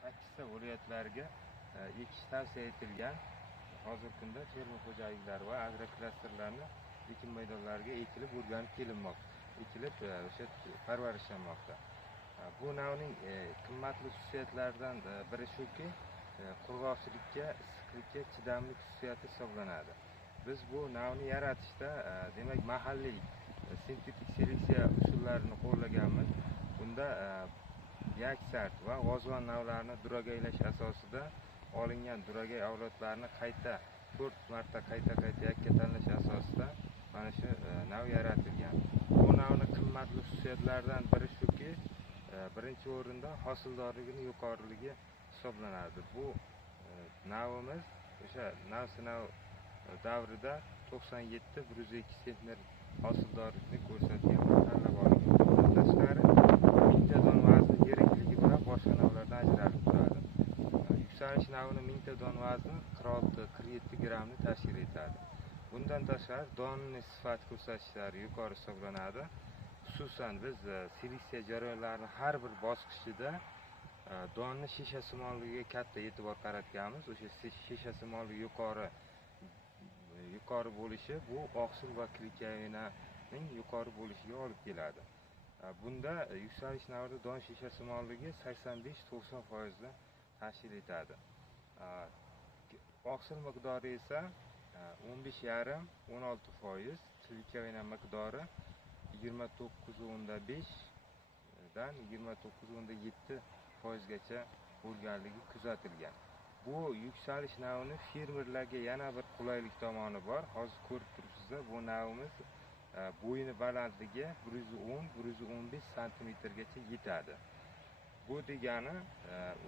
8 ta viloyatlarga ekish tavsiya etilgan. Hozirgi kunda fermer xo'jaliklari va agroklasterlarni ekin maydonlariga ekilib o'rganib kelinmoqda. Ekilib o'sha parvarishlanmoqda. Bu navning qimmatli xususiyatlaridan biri shuki, qurg'oqchilikka, issiqlikka chidamli xususiyati hisoblanadi. Biz bu navni yaratishda demak mahalliy sintetik seleksiya usullarini qo'llaganmiz. Bunda yaksart va g'ozg'on navlarini duragaylash asosida olingan duragay avlodlarni 4 marta qayta yakka tanlash asosida mana shu nav yaratilgan. Bu navning qimmatli xususiyatlaridan biri shuki, birinchi o'rinda hosildorligining yuqoriligi hisoblanadi. Bu navimiz o'sha nav sinov davrida 97-102 sentner hosildorlikni ko'rsatgan va tanlab olingan. Bundan tashqari mingta don vazni yirikligi bilan boshqa navlardan ajralib turadi. Yuksalish navining mingta don vazni 46-47 grammni tashkil etadi. Bundan tashqari donning sifat ko'rsatkichlari yuqori hisoblanadi. Xususan biz seleksiya jarayonlarining har bir bosqichida donni shishasimonligiga katta e'tibor qaratganmiz. O'sha shishasimonligi yuqori bo'lishi bu oqsil va krikavinaning yuqori bo'lishiga olib keladi. Bunda yuksalish navrida don shishasimonligi 85-90% tashkil etadi. Oqsil miqdori esa 15,5-16%, krikavina miqdori 29,5 dan 29,7% bo'lganligi kuzatilgan. Bu yuksalish navini fermerlarga yana bir qulaylik tomoni bor. Hozir ko'rib turibsizlar, bu navimiz bo'yini balandligi 110-115 santimetrgacha yetadi. Bu degani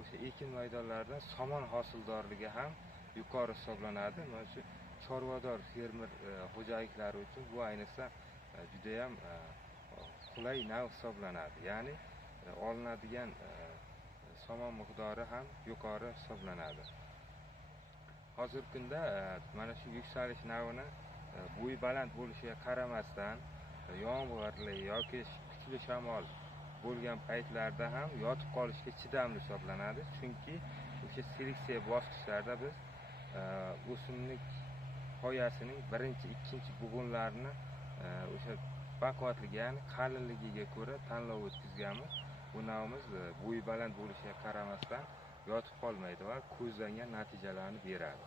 o'sha ekin maydonlarida somon hosildorligi ham yuqori hisoblanadi. Mana shu chorvador fermer xo'jaliklari uchun bu ayniqsa juda ham qulay nav hisoblanadi. Ya'ni olinadigan somon miqdori ham yuqori hisoblanadi. Hozirgi kunda mana shu yuksalish navini bo'yi baland bo'lishiga qaramasdan yomg'irli yoki kuchli shamol bo'lgan paytlarda ham yotib qolishga chidamli hisoblanadi. Chunki o'sha seleksiya bosqichlarida biz o'simlik poyasining birinchi, ikkinchi bugunlarini o'sha baquvvatligi, ya'ni qalinligiga ko'ra tanlov o'tkazganmiz. Bu navimiz bo'yi baland bo'lishiga qaramasdan yotib qolmaydi va ko'zlangan natijalarni beradi.